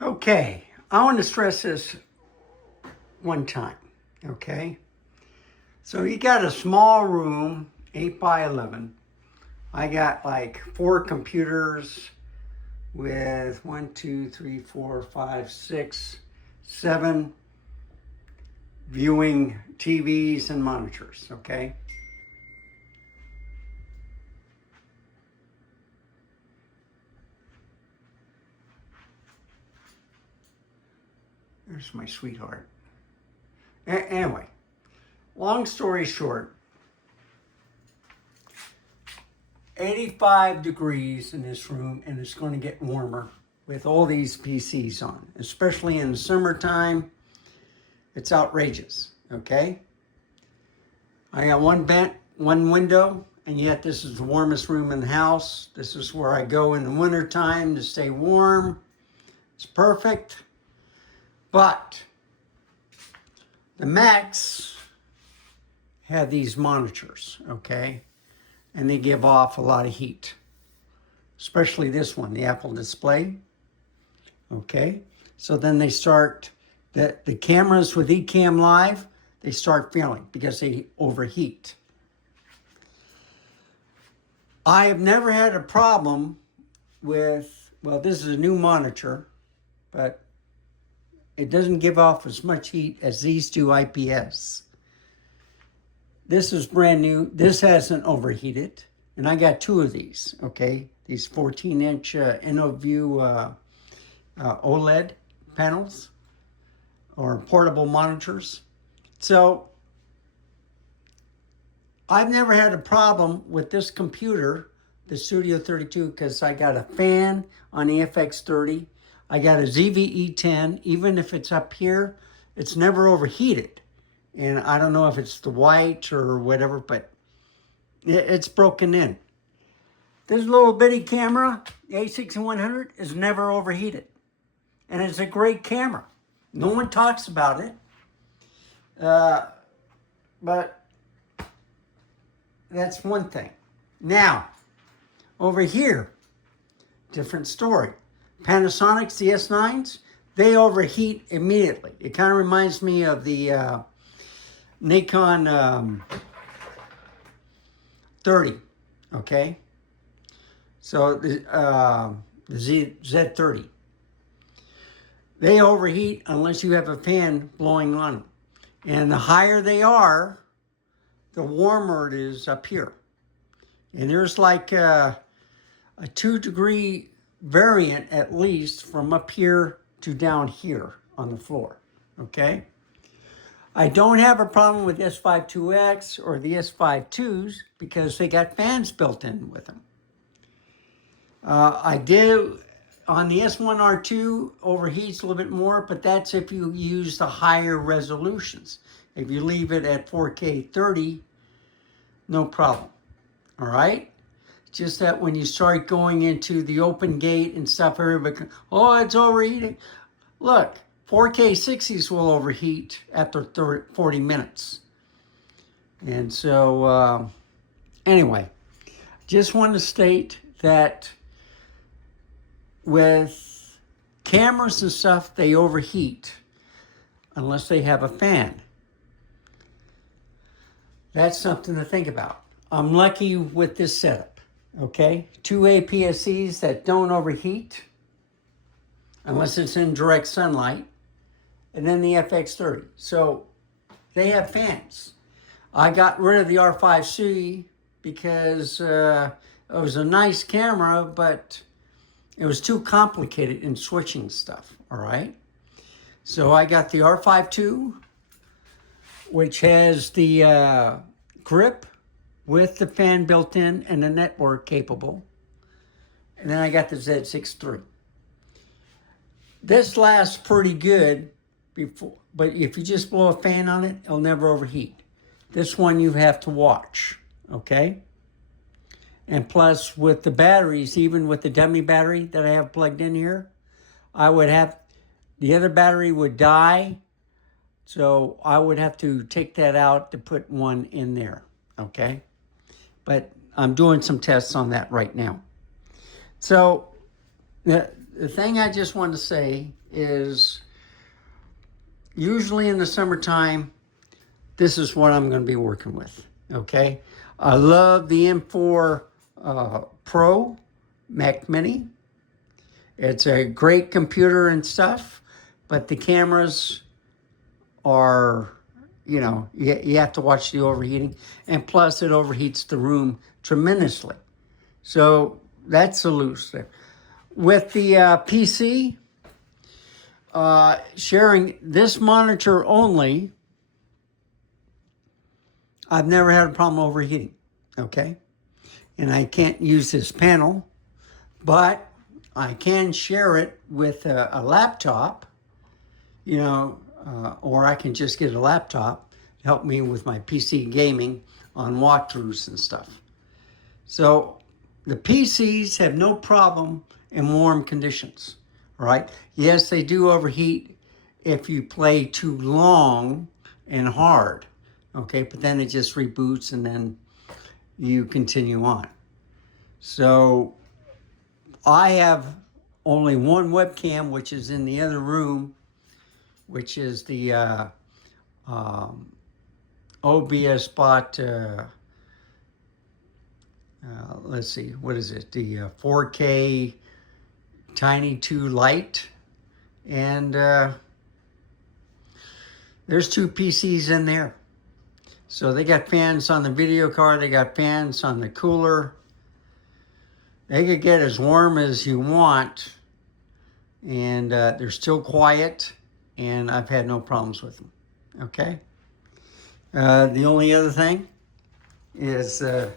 Okay, I want to stress this one time. Okay, so you got a small room, 8 by 11. I got like 4 computers with 1, 2, 3, 4, 5, 6, 7 viewing TVs and monitors. Okay, there's my sweetheart. Anyway, long story short, 85 degrees in this room, and it's going to get warmer with all these PCs on, especially in the summertime. It's outrageous. Okay, I got one vent, one window, and yet this is the warmest room in the house. This is where I go in the wintertime to stay warm. It's perfect. But the Macs have these monitors, okay? And they give off a lot of heat, especially this one, the Apple Display, okay? So then they start, the cameras with Ecamm Live, they start failing because they overheat. I have never had a problem with, well, this is a new monitor, but it doesn't give off as much heat as these do IPS. This is brand new. This hasn't overheated. And I got 2 of these, okay? These 14-inch InnoView OLED panels or portable monitors. So I've never had a problem with this computer, the Studio 32, because I got a fan on the FX30. I got a ZVE10. Even if it's up here, it's never overheated. And I don't know if it's the white or whatever, but it's broken in. This little bitty camera, the A6100, is never overheated. And it's a great camera. No one talks about it. But that's one thing. Now, over here, different story. Panasonic's, the S9s, they overheat immediately. It kind of reminds me of the Nikon 30, okay? So the Z30. They overheat unless you have a fan blowing on them. And the higher they are, the warmer it is up here. And there's like a 2-degree variant at least from up here to down here on the floor, okay? I don't have a problem with S52X or the S52s because they got fans built in with them. I did, on the S1R2, overheats a little bit more, but that's if you use the higher resolutions. If you leave it at 4K 30, no problem, all right? Just that when you start going into the open gate and stuff, everybody, oh, it's overheating. Look, 4K 60s will overheat after 40 minutes. And so, anyway, just want to state that with cameras and stuff, they overheat unless they have a fan. That's something to think about. I'm lucky with this setup, okay? 2 APS-Cs that don't overheat unless it's in direct sunlight, and then the FX30. So they have fans. I got rid of the R5C because it was a nice camera, but it was too complicated in switching stuff, all right? So I got the R5 II, which has the grip with the fan built in and the network capable. And then I got the Z6 III. This lasts pretty good, but if you just blow a fan on it, it'll never overheat. This one you have to watch, okay? And plus with the batteries, even with the dummy battery that I have plugged in here, I would have, the other battery would die, so I would have to take that out to put one in there, okay? But I'm doing some tests on that right now. So the thing I just want to say is usually in the summertime, this is what I'm going to be working with, okay? I love the M4 Pro Mac Mini. It's a great computer and stuff, but the cameras are, you know, you have to watch the overheating, and plus it overheats the room tremendously. So that's a loose there. With the PC, sharing this monitor only, I've never had a problem overheating, okay? And I can't use this panel, but I can share it with a laptop, you know, or I can just get a laptop to help me with my PC gaming on walkthroughs and stuff. So the PCs have no problem in warm conditions, right? Yes, they do overheat if you play too long and hard, okay? But then it just reboots and then you continue on. So I have only one webcam, which is in the other room, which is the OBS Spot, let's see, what is it? The 4K Tiny 2 Lite. And there's two PCs in there. So they got fans on the video card, they got fans on the cooler. They could get as warm as you want, and they're still quiet, and I've had no problems with them, okay? The only other thing is the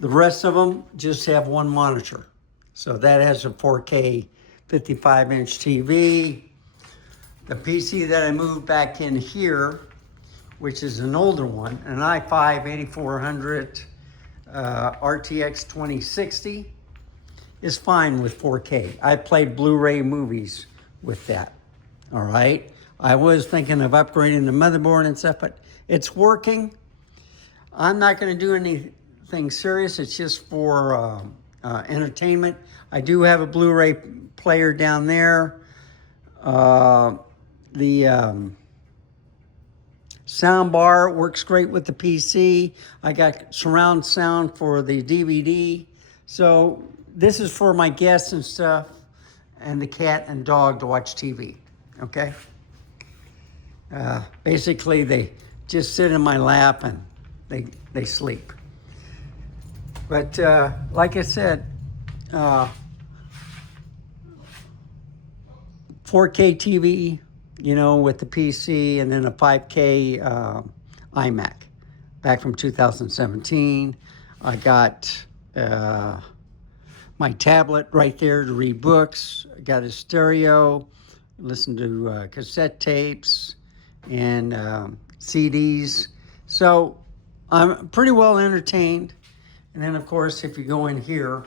rest of them just have one monitor. So that has a 4K 55-inch TV. The PC that I moved back in here, which is an older one, an i5 8400 RTX 2060, is fine with 4K. I played Blu-ray movies with that, all right? I was thinking of upgrading the motherboard and stuff, but it's working. I'm not gonna do anything serious. It's just for entertainment. I do have a Blu-ray player down there. The sound bar works great with the PC. I got surround sound for the DVD. So this is for my guests and stuff, and the cat and dog to watch TV, okay? Basically, they just sit in my lap and they sleep. But like I said, 4K TV, you know, with the PC, and then a 5K iMac back from 2017. I got my tablet right there to read books. I got a stereo, listen to cassette tapes and CDs. So I'm pretty well entertained. And then, of course, if you go in here,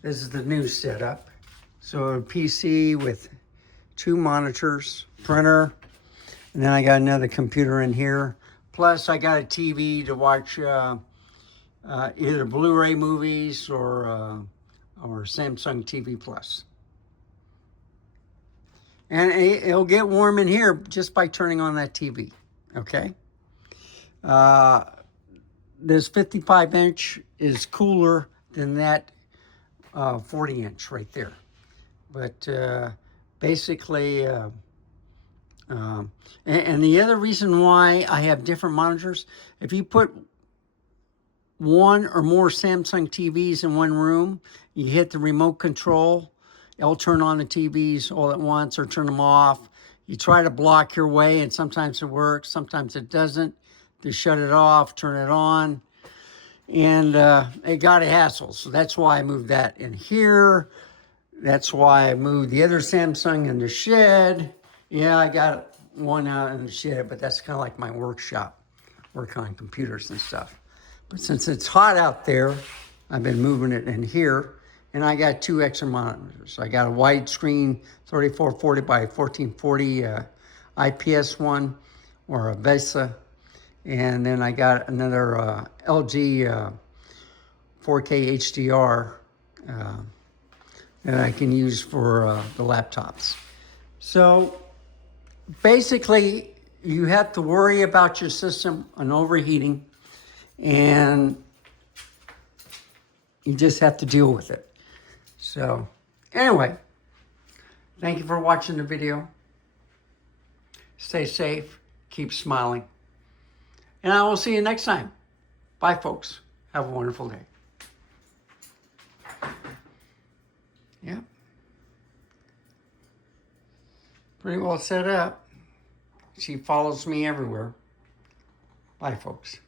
this is the new setup. So a PC with two monitors, printer, and then I got another computer in here. Plus, I got a TV to watch either Blu-ray movies or Samsung TV Plus. And it'll get warm in here just by turning on that TV, okay? This 55-inch is cooler than that 40-inch right there. But basically, and the other reason why I have different monitors, if you put one or more Samsung TVs in one room, you hit the remote control, it'll turn on the TVs all at once or turn them off. You try to block your way, and sometimes it works, sometimes it doesn't. To shut it off, turn it on, and it got a hassle. So that's why I moved that in here. That's why I moved the other Samsung in the shed. Yeah, I got one out in the shed, but that's kind of like my workshop, work on computers and stuff. But since it's hot out there, I've been moving it in here, and I got two extra monitors. I got a widescreen 3440 by 1440 IPS one, or a VESA, and then I got another LG 4K HDR that I can use for the laptops. So basically, you have to worry about your system and overheating, and you just have to deal with it. So anyway, thank you for watching the video. Stay safe, keep smiling, and I will see you next time. Bye, folks. Have a wonderful day. Yep. Pretty well set up. She follows me everywhere. Bye, folks.